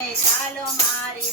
ચાલો મારી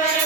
वे